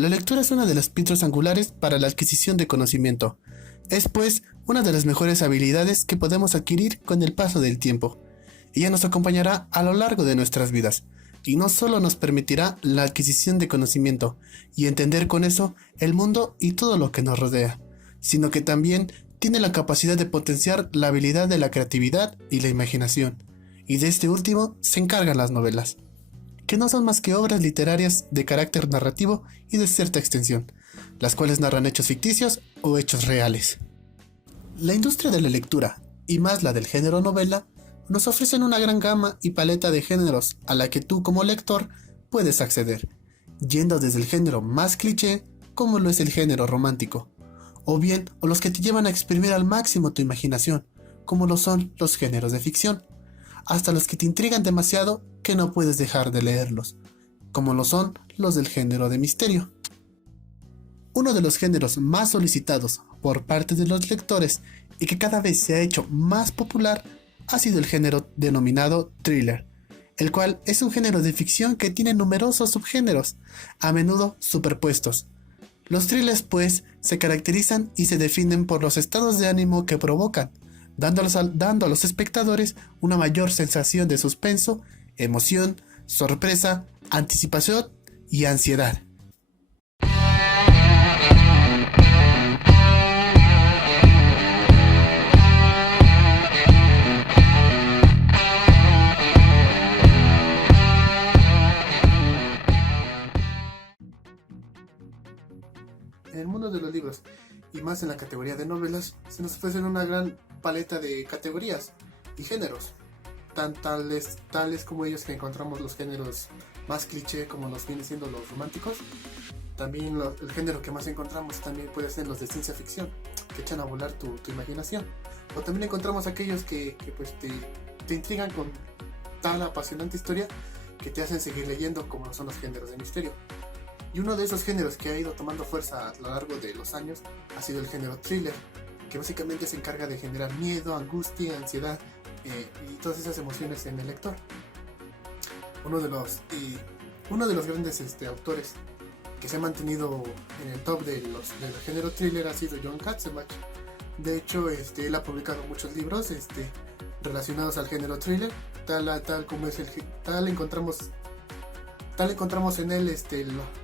La lectura es una de las piedras angulares para la adquisición de conocimiento. Es, pues, una de las mejores habilidades que podemos adquirir con el paso del tiempo. Ella nos acompañará a lo largo de nuestras vidas, y no solo nos permitirá la adquisición de conocimiento y entender con eso el mundo y todo lo que nos rodea, sino que también tiene la capacidad de potenciar la habilidad de la creatividad y la imaginación, y de este último se encargan las novelas, que no son más que obras literarias de carácter narrativo y de cierta extensión, las cuales narran hechos ficticios o hechos reales. La industria de la lectura, y más la del género novela, nos ofrecen una gran gama y paleta de géneros a la que tú como lector puedes acceder, yendo desde el género más cliché, como lo es el género romántico, o los que te llevan a exprimir al máximo tu imaginación, como lo son los géneros de ficción, hasta los que te intrigan demasiado que no puedes dejar de leerlos, como lo son los del género de misterio. Uno de los géneros más solicitados por parte de los lectores y que cada vez se ha hecho más popular ha sido el género denominado thriller, el cual es un género de ficción que tiene numerosos subgéneros, a menudo superpuestos. Los thrillers, pues, se caracterizan y se definen por los estados de ánimo que provocan, dando a los espectadores una mayor sensación de suspenso, emoción, sorpresa, anticipación y ansiedad. En el mundo de los libros, y más en la categoría de novelas, se nos ofrecen una gran paleta de categorías y géneros, tales como ellos que encontramos los géneros más cliché como los vienen siendo los románticos. También el género que más encontramos también puede ser los de ciencia ficción, que echan a volar tu imaginación. O también encontramos aquellos que pues te intrigan con tan apasionante historia que te hacen seguir leyendo, como son los géneros de misterio. Y uno de esos géneros que ha ido tomando fuerza a lo largo de los años ha sido el género thriller, que básicamente se encarga de generar miedo, angustia, ansiedad y todas esas emociones en el lector. Uno de los grandes autores que se ha mantenido en el top del género thriller ha sido John Katzenbach. De hecho, él ha publicado muchos libros relacionados al género thriller, encontramos en él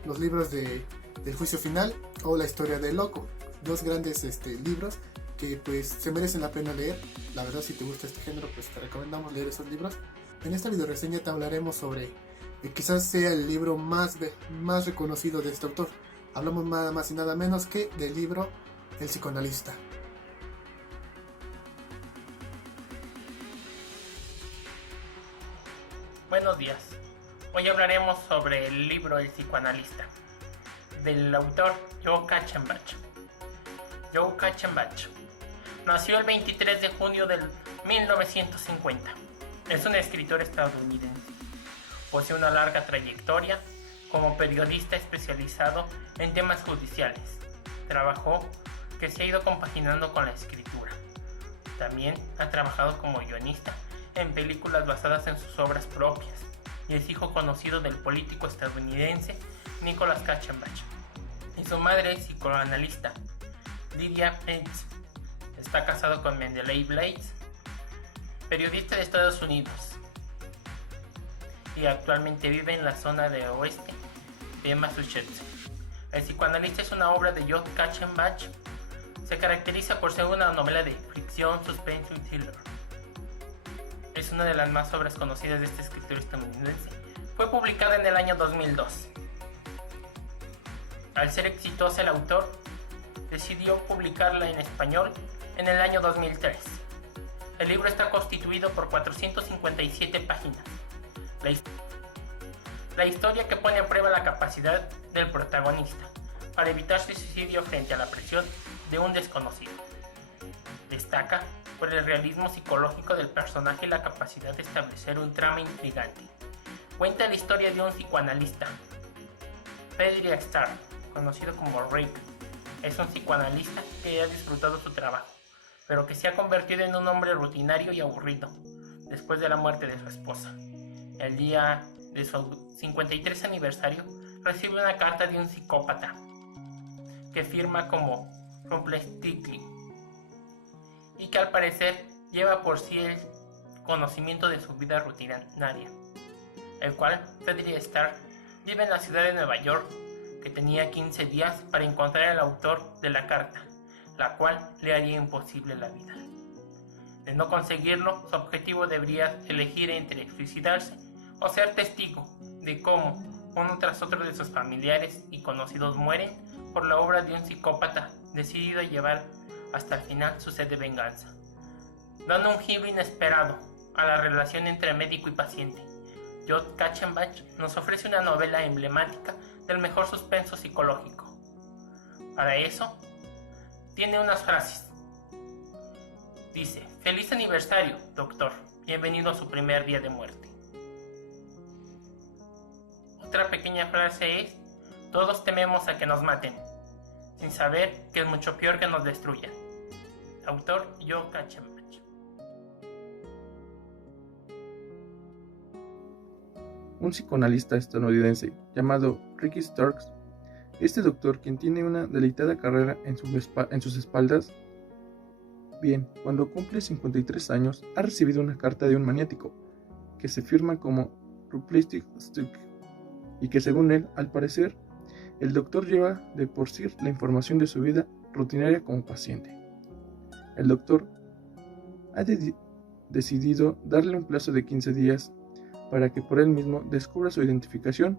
los libros de El juicio final o La historia del loco, dos grandes libros que pues se merecen la pena leer. La verdad, si te gusta este género, pues te recomendamos leer esos libros. En esta video reseña te hablaremos sobre quizás sea el libro más reconocido de este autor. Hablamos nada más y nada menos que del libro El psicoanalista. Buenos días. Hoy hablaremos sobre el libro El psicoanalista, del autor Joe Katzenbach. Joe Katzenbach nació el 23 de junio del 1950. Es un escritor estadounidense. Posee una larga trayectoria como periodista especializado en temas judiciales. Trabajo que se ha ido compaginando con la escritura. También ha trabajado como guionista en películas basadas en sus obras propias y es hijo conocido del político estadounidense Nicholas Katzenbach. Y su madre es psicoanalista, Lydia Pence. Está casado con Mendeley Blades, periodista de Estados Unidos, y actualmente vive en la zona de oeste de Massachusetts. El psicoanalista es una obra de Joe Katzenbach. Se caracteriza por ser una novela de ficción, suspenso y thriller. Es una de las más obras conocidas de este escritor estadounidense. Fue publicada en el año 2002. Al ser exitosa, el autor decidió publicarla en español en el año 2003. El libro está constituido por 457 páginas. La historia que pone a prueba la capacidad del protagonista para evitar su suicidio frente a la presión de un desconocido. Destaca por el realismo psicológico del personaje y la capacidad de establecer un trama intrigante. Cuenta la historia de un psicoanalista, Frederick Starr, conocido como Rick. Es un psicoanalista que ha disfrutado su trabajo, pero que se ha convertido en un hombre rutinario y aburrido después de la muerte de su esposa. El día de su 53 aniversario recibe una carta de un psicópata que firma como Rumpelstiltskin y que al parecer lleva por sí el conocimiento de su vida rutinaria, el cual Frederick Starr vive en la ciudad de Nueva York, que tenía 15 días para encontrar al autor de la carta, la cual le haría imposible la vida. De no conseguirlo, su objetivo debería elegir entre suicidarse o ser testigo de cómo uno tras otro de sus familiares y conocidos mueren por la obra de un psicópata decidido a llevar hasta el final su sed de venganza, dando un giro inesperado a la relación entre médico y paciente. Joe Katzenbach nos ofrece una novela emblemática del mejor suspenso psicológico. Para eso, tiene unas frases. Dice: "Feliz aniversario, doctor. Bienvenido a su primer día de muerte". Otra pequeña frase es: "Todos tememos a que nos maten, sin saber que es mucho peor que nos destruyan". Autor Joe Katzenbach. Un psicoanalista estadounidense llamado Ricky Starks, este doctor, quien tiene una deleitada carrera en sus espaldas, bien, cuando cumple 53 años, ha recibido una carta de un maniático, que se firma como Rumpelstiltskin, y que según él, al parecer, el doctor lleva de por sí la información de su vida rutinaria como paciente. El doctor ha decidido darle un plazo de 15 días para que por él mismo descubra su identificación,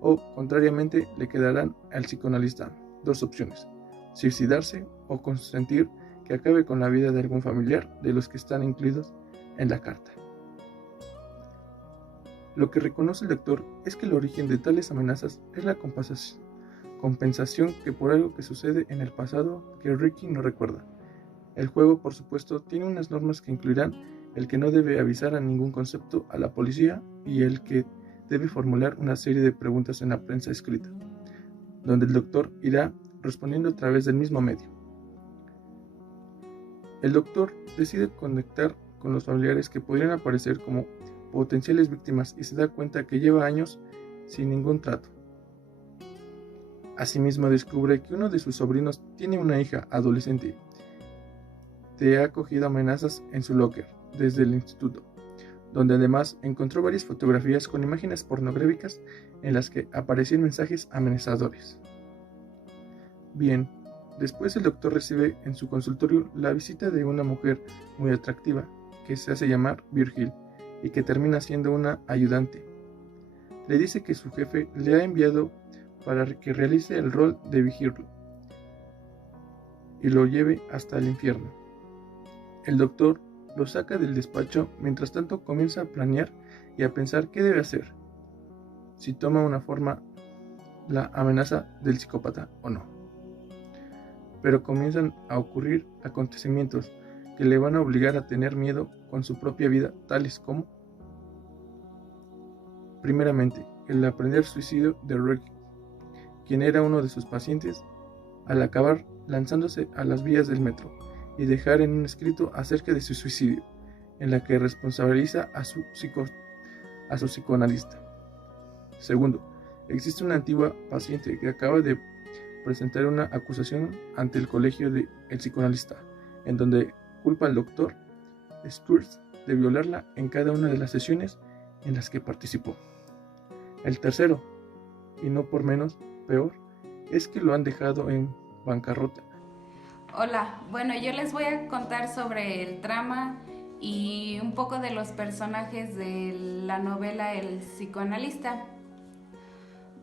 o contrariamente le quedarán al psicoanalista dos opciones: suicidarse o consentir que acabe con la vida de algún familiar de los que están incluidos en la carta. Lo que reconoce el doctor es que el origen de tales amenazas es la compensación que por algo que sucede en el pasado que Ricky no recuerda. El juego, por supuesto, tiene unas normas que incluirán el que no debe avisar a ningún concepto a la policía y el que debe formular una serie de preguntas en la prensa escrita, donde el doctor irá respondiendo a través del mismo medio. El doctor decide conectar con los familiares que podrían aparecer como potenciales víctimas y se da cuenta que lleva años sin ningún trato. Asimismo descubre que uno de sus sobrinos tiene una hija adolescente que ha cogido amenazas en su locker desde el instituto, donde además encontró varias fotografías con imágenes pornográficas en las que aparecían mensajes amenazadores. Bien, después el doctor recibe en su consultorio la visita de una mujer muy atractiva que se hace llamar Virgil y que termina siendo una ayudante. Le dice que su jefe le ha enviado para que realice el rol de vigilarlo y lo lleve hasta el infierno. El doctor lo saca del despacho, mientras tanto comienza a planear y a pensar qué debe hacer, si toma una forma la amenaza del psicópata o no. Pero comienzan a ocurrir acontecimientos que le van a obligar a tener miedo con su propia vida, tales como, primeramente, el aprender suicidio de Ricky, quien era uno de sus pacientes, al acabar lanzándose a las vías del metro y dejar en un escrito acerca de su suicidio, en la que responsabiliza a su psicoanalista. Segundo, existe una antigua paciente que acaba de presentar una acusación ante el colegio del psicoanalista, en donde culpa al doctor Spurs de violarla en cada una de las sesiones en las que participó. El tercero, y no por menos peor, es que lo han dejado en bancarrota. Hola, bueno, yo les voy a contar sobre el trama y un poco de los personajes de la novela El psicoanalista.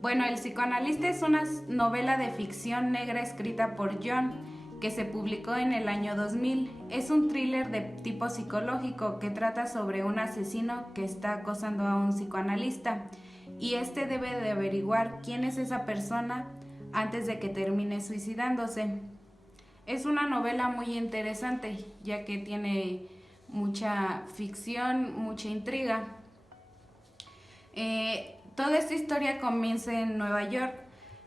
Bueno, El psicoanalista es una novela de ficción negra escrita por John, que se publicó en el año 2000. Es un thriller de tipo psicológico que trata sobre un asesino que está acosando a un psicoanalista y este debe de averiguar quién es esa persona antes de que termine suicidándose. Es una novela muy interesante, ya que tiene mucha ficción, mucha intriga. Toda esta historia comienza en Nueva York,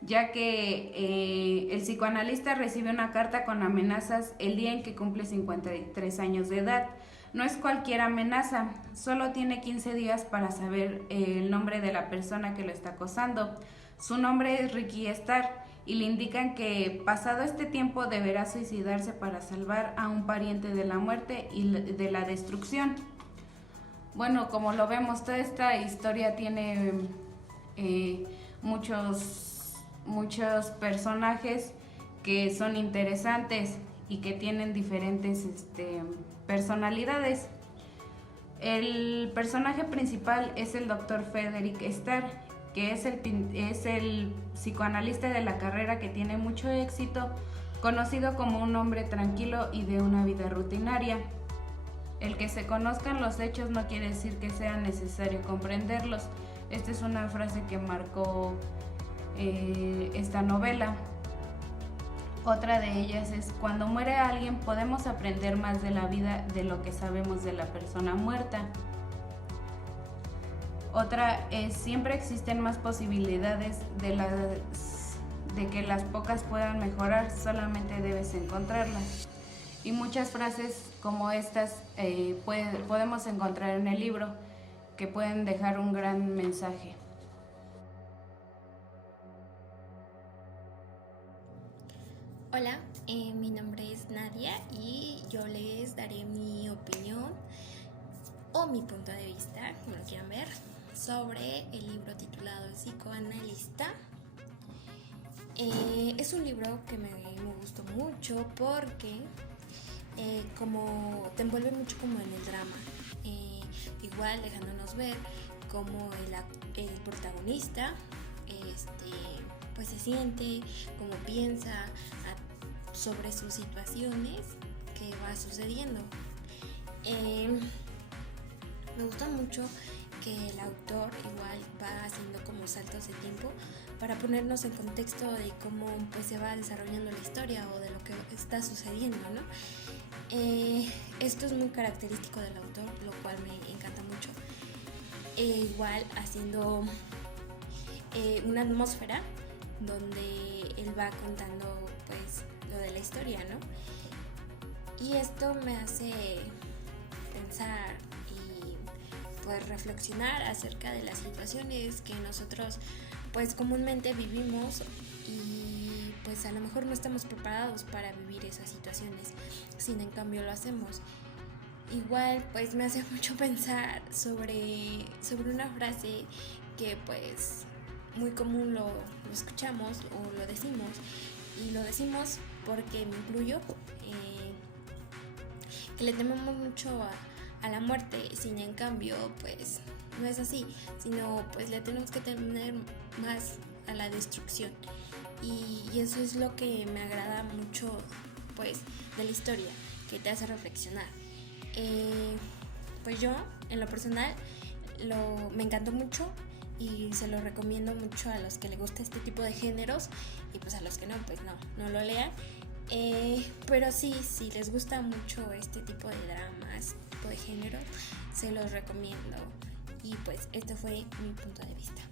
ya que el psicoanalista recibe una carta con amenazas el día en que cumple 53 años de edad. No es cualquier amenaza, solo tiene 15 días para saber el nombre de la persona que lo está acosando. Su nombre es Ricky Starr y le indican que pasado este tiempo deberá suicidarse para salvar a un pariente de la muerte y de la destrucción. Bueno, como lo vemos, toda esta historia tiene muchos personajes que son interesantes y que tienen diferentes personalidades. El personaje principal es el Dr. Frederick Starr, que es el psicoanalista de la carrera que tiene mucho éxito, conocido como un hombre tranquilo y de una vida rutinaria. El que se conozcan los hechos no quiere decir que sea necesario comprenderlos. Esta es una frase que marcó esta novela. Otra de ellas es: cuando muere alguien podemos aprender más de la vida de lo que sabemos de la persona muerta. Otra es: siempre existen más posibilidades de que las pocas puedan mejorar, solamente debes encontrarlas. Y muchas frases como estas podemos encontrar en el libro, que pueden dejar un gran mensaje. Hola, mi nombre es Nadia y yo les daré mi opinión o mi punto de vista, como lo quieran ver, sobre el libro titulado El psicoanalista. Es un libro que me gustó mucho porque como te envuelve mucho como en el drama, igual dejándonos ver cómo el protagonista pues se siente, cómo piensa sobre sus situaciones que va sucediendo. Me gusta mucho que el autor igual va haciendo como saltos de tiempo para ponernos en contexto de cómo pues se va desarrollando la historia o de lo que está sucediendo, ¿no? Esto es muy característico del autor, lo cual me encanta mucho. Igual haciendo una atmósfera donde él va contando pues lo de la historia, ¿no? Y esto me hace pensar y pues reflexionar acerca de las situaciones que nosotros pues comúnmente vivimos y pues a lo mejor no estamos preparados para vivir esas situaciones, sin en cambio lo hacemos. Igual pues me hace mucho pensar sobre una frase que pues muy común lo escuchamos o lo decimos, y lo decimos porque me incluyo, que le tememos mucho a la muerte, sin en cambio pues no es así, sino pues le tenemos que tener más a la destrucción, y eso es lo que me agrada mucho pues de la historia, que te hace reflexionar. Pues yo en lo personal me encantó mucho y se lo recomiendo mucho a los que les gusta este tipo de géneros, y pues a los que no, pues no lo lean. Pero sí, si les gusta mucho este tipo de dramas, este tipo de género, se los recomiendo. Y pues este fue mi punto de vista.